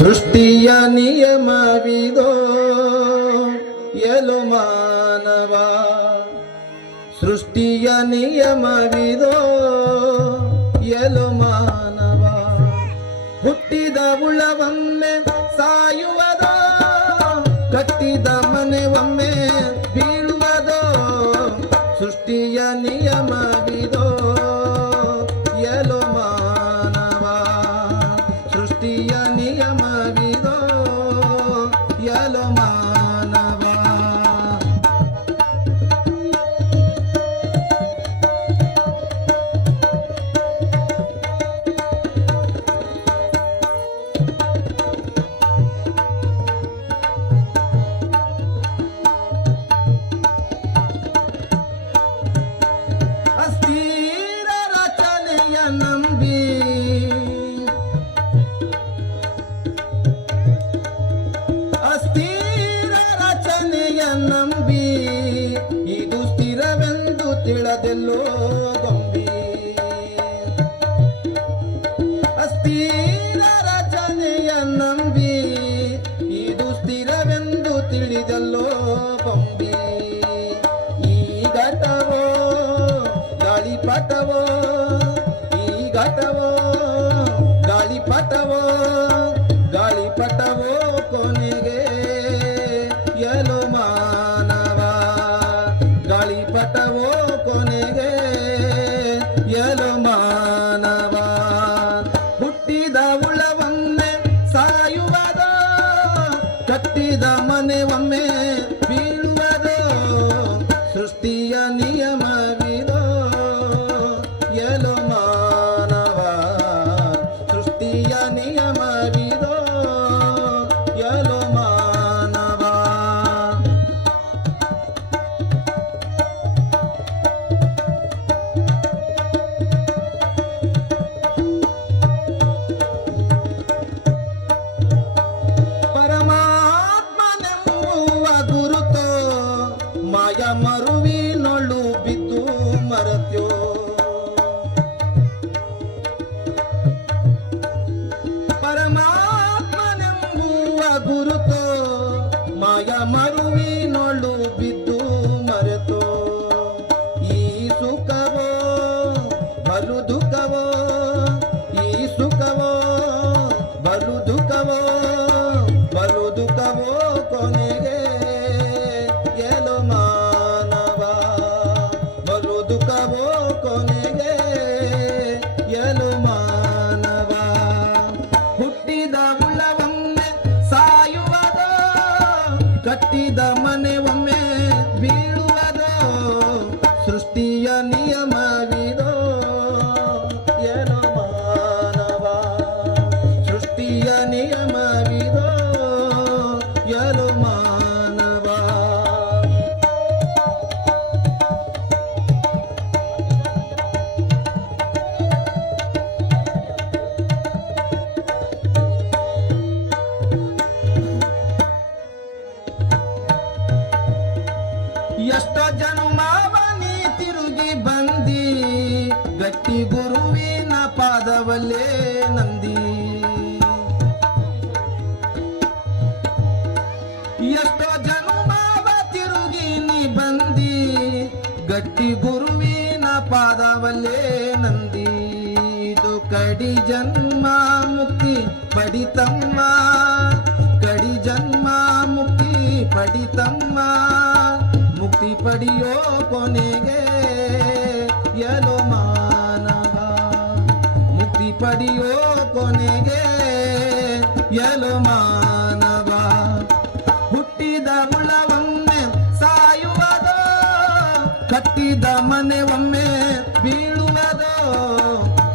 ಸೃಷ್ಟಿಯ ನಿಯಮವಿದೋ ಎಲು ಮಾನವ, ಸೃಷ್ಟಿಯ ನಿಯಮವಿದೋ ಎಲು ಮಾನವ. ಹುಟ್ಟಿದ ಉಳವೊಮ್ಮೆ ಸಾಯುವುದೋ, ಕಟ್ಟಿದ ಮನೆ ಒಮ್ಮೆ ಬೀಳುವುದೋ. ಸೃಷ್ಟಿಯ ನಿಯಮವಿದೋ ಎಲು ಮಾನವ, ಸೃಷ್ಟಿಯ ನಿಯಮವಿದೋ ಎಲು ಮಾನವ. ಅಸ್ಥಿರ ರಚನೆಯ ನಂಬಿ, ಅಸ್ಥಿರ ರಚನೆಯ ನಂಬಿ, ಇದು ಸ್ಥಿರವೆಂದು ತಿಳಿದೆಲ್ಲೋ ಗೊಂಬಿ. ಅಸ್ಥಿರ ರಚನೆಯ ನಂಬಿ, ಇದು ಸ್ಥಿರವೆಂದು ತಿಳಿದೆಲ್ಲೋ ಗೊಂಬಿ. ಈ ಘಟವೋ ಗಾಳಿಪಟವೋ, ಈ ಘಟವೋ ಗಾಳಿಪಟವೋ, ಗಾಳಿಪಟವೋ ಕೊನೆಗೆ ಎಲು ಮಾನವ, ಗಾಳಿಪಟವೋ ಕೊನೆಗೆ ಎಲು ಮಾನವ. ಹುಟ್ಟಿದ ಉಳವೊಮ್ಮೆ ಸಾಯುವುದೋ, ಕಟ್ಟಿದ ಮನೆ ಒಮ್ಮೆ ಬೀಳುವುದೋ. ಸೃಷ್ಟಿಯ ನಿಯಮವಿದೋ ಎಲು ಮಾನವ, ಸೃಷ್ಟಿಯ ನಿಯಮವಿದೋ ಎಲು ಮಾನವ. ಪರಮಾತ್ಮನೆಂಬುವ ಗುರುತೋ, ಮಾಯ ಮರುವಿನೊಳು ಬಿದ್ದು ಮರತ್ಯೋ. ಪರಮಾತ್ಮನೆಂಬುವ ಗುರುತೋ, ಮಾಯ ಮರುವಿನೊಳು ಬಿದ್ದು ಮರೆತೋ. ಈ ಸುಖವೋ ಬಲು ದುಃಖವೋ, ಈ ಸುಖವೋ ಬಲು ದುಃಖವೋ, ಬಲು ದುಃಖವೋ ಕೊನೆಗೆ ಎಲು ಮಾನವ, ಬಲು ದುಃಖವೋ ಕೊನೆಗೆ ಎಲು ಮಾನವ. ಹುಟ್ಟಿದ ಉಳವೊಮ್ಮೆ ಸಾಯುವುದೋ, ಕಟ್ಟಿದ ಮನೆ ಒಮ್ಮೆ ಬೀಳುವುದೋ. ಸೃಷ್ಟಿಯ ನಿಯಮವಿದೋ ಎಲು ಮಾನವ, ಸೃಷ್ಟಿಯ ನಿಯಮವಿದೋ ಎಲು ಮಾನವ. ಎಷ್ಟೋ ಜನ್ಮವ ನೀ ತಿರುಗಿ ಬಂದಿ, ಗಟ್ಟಿ ಗುರುವಿನ ಪಾದವಲ್ಲೇ ನಂದಿ. ಎಷ್ಟೋ ಜನ್ಮವ ತಿರುಗಿ ನೀ ಬಂದಿ, ಗಟ್ಟಿ ಗುರುವಿನ ಪಾದವಲ್ಲೇ ನಂದಿ. ಇದು ಕಡಿ ಜನ್ಮ ಮುಕ್ತಿ ಪಡಿತಮ್ಮ, ಕಡಿ ಜನ್ಮ ಮುಕ್ತಿ ಪಡಿತಮ್ಮ. ಮುಕ್ತಿ ಪಡಿಯೋ ಕೊನೆಗೆ ಎಲು ಮಾನವ, ಮುಕ್ತಿ ಪಡಿಯೋ ಕೊನೆಗೆ ಎಲು ಮಾನವ. ಹುಟ್ಟಿದ ಉಳವೊಮ್ಮೆ ಸಾಯುವುದೋ, ಕಟ್ಟಿದ ಮನೆ ಒಮ್ಮೆ ಬೀಳುವುದೋ.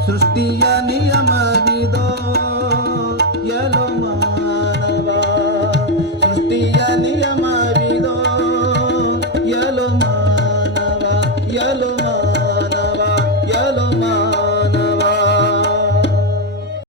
ಸೃಷ್ಟಿಯ ನಿಯಮ